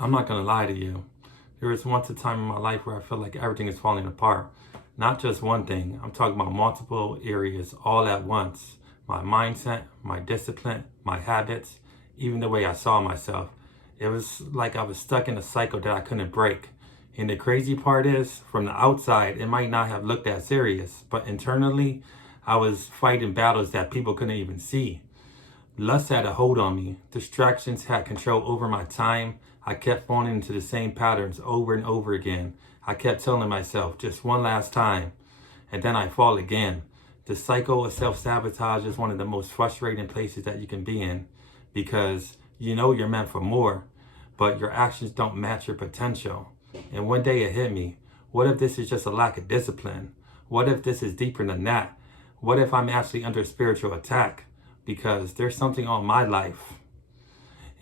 I'm not gonna lie to you. There was once a time in my life where I felt like everything is falling apart. Not just one thing. I'm talking about multiple areas all at once. My mindset, my discipline, my habits, even the way I saw myself. It was like I was stuck in a cycle that I couldn't break. And the crazy part is, from the outside, it might not have looked that serious, but internally, I was fighting battles that people couldn't even see. Lust had a hold on me. Distractions had control over my time. I kept falling into the same patterns over and over again. I kept telling myself, just one last time, and then I fall again. The cycle of self-sabotage is one of the most frustrating places that you can be in, because you know you're meant for more, but your actions don't match your potential. And one day it hit me. What if this is just a lack of discipline? What if this is deeper than that? What if I'm actually under spiritual attack? Because there's something on my life.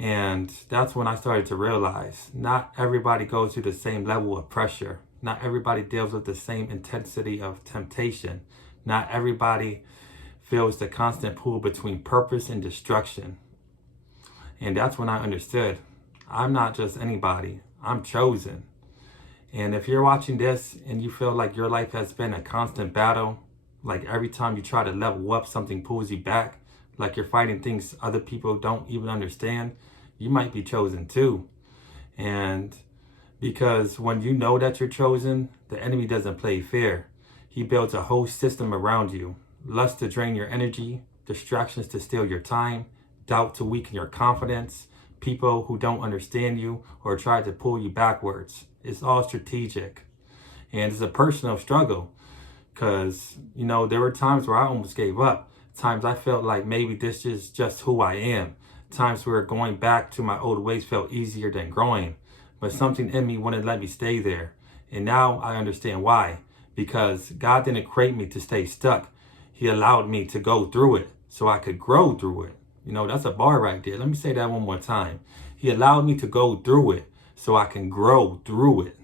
And that's when I started to realize not everybody goes through the same level of pressure. Not everybody deals with the same intensity of temptation. Not everybody feels the constant pull between purpose and destruction. And that's when I understood I'm not just anybody, I'm chosen. And if you're watching this and you feel like your life has been a constant battle, like every time you try to level up, something pulls you back, like you're fighting things other people don't even understand, you might be chosen too. And because when you know that you're chosen, the enemy doesn't play fair. He builds a whole system around you. Lust to drain your energy, distractions to steal your time, doubt to weaken your confidence, people who don't understand you or try to pull you backwards. It's all strategic. And it's a personal struggle because, there were times where I almost gave up. Times I felt like maybe this is just who I am. Times where going back to my old ways felt easier than growing. But something in me wouldn't let me stay there. And now I understand why. Because God didn't create me to stay stuck. He allowed me to go through it so I could grow through it. That's a bar right there. Let me say that one more time. He allowed me to go through it so I can grow through it.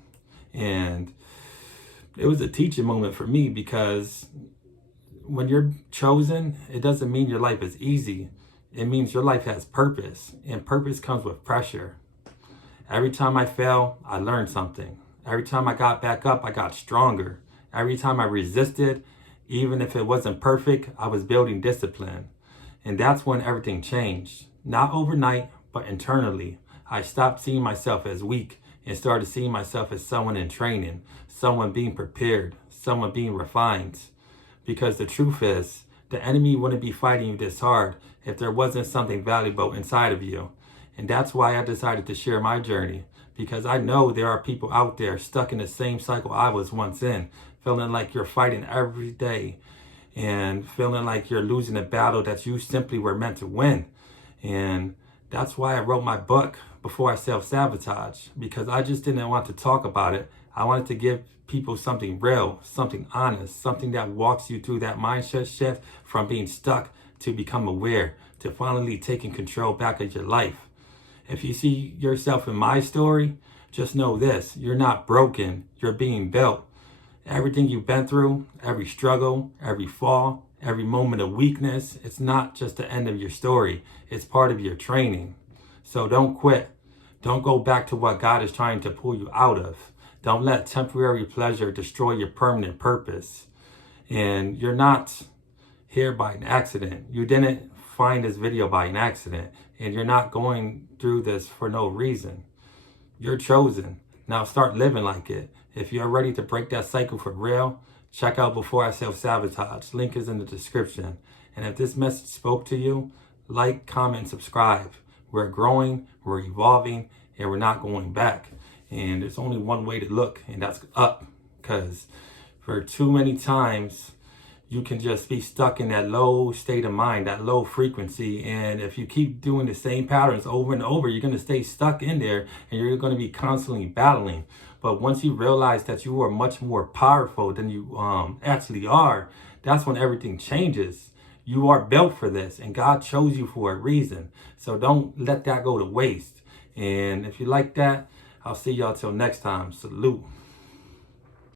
And it was a teaching moment for me, because when you're chosen, it doesn't mean your life is easy. It means your life has purpose, and purpose comes with pressure. Every time I fell, I learned something. Every time I got back up, I got stronger. Every time I resisted, even if it wasn't perfect, I was building discipline. And that's when everything changed. Not overnight, but internally. I stopped seeing myself as weak and started seeing myself as someone in training, someone being prepared, someone being refined. Because the truth is, the enemy wouldn't be fighting you this hard if there wasn't something valuable inside of you. And that's why I decided to share my journey, because I know there are people out there stuck in the same cycle I was once in, feeling like you're fighting every day and feeling like you're losing a battle that you simply were meant to win. And that's why I wrote my book, Before I Sabotage, because I just didn't want to talk about it. I wanted to give people something real, something honest, something that walks you through that mindset shift from being stuck to become aware, to finally taking control back of your life. If you see yourself in my story, just know this: you're not broken, you're being built. Everything you've been through, every struggle, every fall, every moment of weakness, it's not just the end of your story, it's part of your training. So don't quit. Don't go back to what God is trying to pull you out of. Don't let temporary pleasure destroy your permanent purpose. And you're not here by an accident. You didn't find this video by an accident. And you're not going through this for no reason. You're chosen. Now start living like it. If you're ready to break that cycle for real, check out Before I Sabotage. Link is in the description. And if this message spoke to you, like, comment, and subscribe. We're growing, we're evolving, and we're not going back. And there's only one way to look, and that's up. Because for too many times, you can just be stuck in that low state of mind, that low frequency. And if you keep doing the same patterns over and over, you're going to stay stuck in there, and you're going to be constantly battling. But once you realize that you are much more powerful than you actually are, that's when everything changes. You are built for this, and God chose you for a reason. So don't let that go to waste. And if you like that, I'll see y'all till next time. Salute.